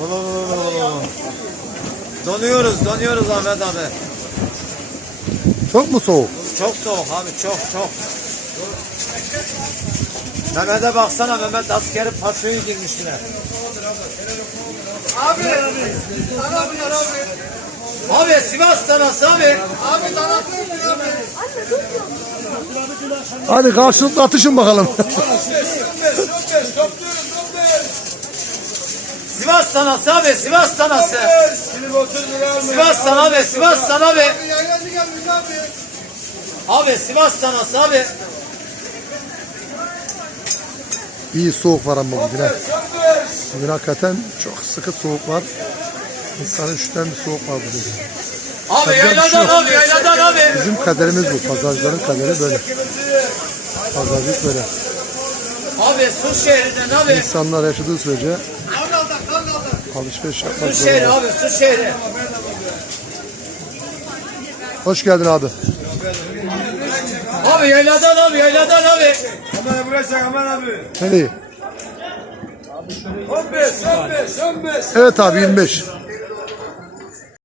Oğlum, oğlum, oğlum. Donuyoruz, donuyoruz Ahmet abi. Çok mu soğuk? Çok soğuk abi, çok çok. Mehmet'e baksana, Mehmet askeri paçoyu giymiş bile. Abi, abi, abi, abi. Abi, Sivas tanası abi. Abi, tanatmayın ya abi. abi. Hadi karşılıklı atışın bakalım. 15, 15, 15, 15, 15, 15, Sivas sana abi Sivas sana se. Sivas sana abi Sivas sana abi. Abi Sivas sana abi. Abi. Abi. abi. İyi soğuk var ama bugün. Bugün hakikaten çok sıkı soğuk var. İnsanın üçten bir soğuk var bugün. Abi yayladan abi şey yayladan abi. Bizim kaderimiz bu. Pazarcıların kaderi böyle. Pazarcık böyle. Abi su şehrinden abi. İnsanlar yaşadığı sürece abi, alışveriş yapmak zorunda. Sır abi sır şehri. Hoş geldin abi. Abi yayladan abi yayladan abi. Hemen evet. buraya burası hemen abi. Hadi. 15 15 15. Evet abi 25.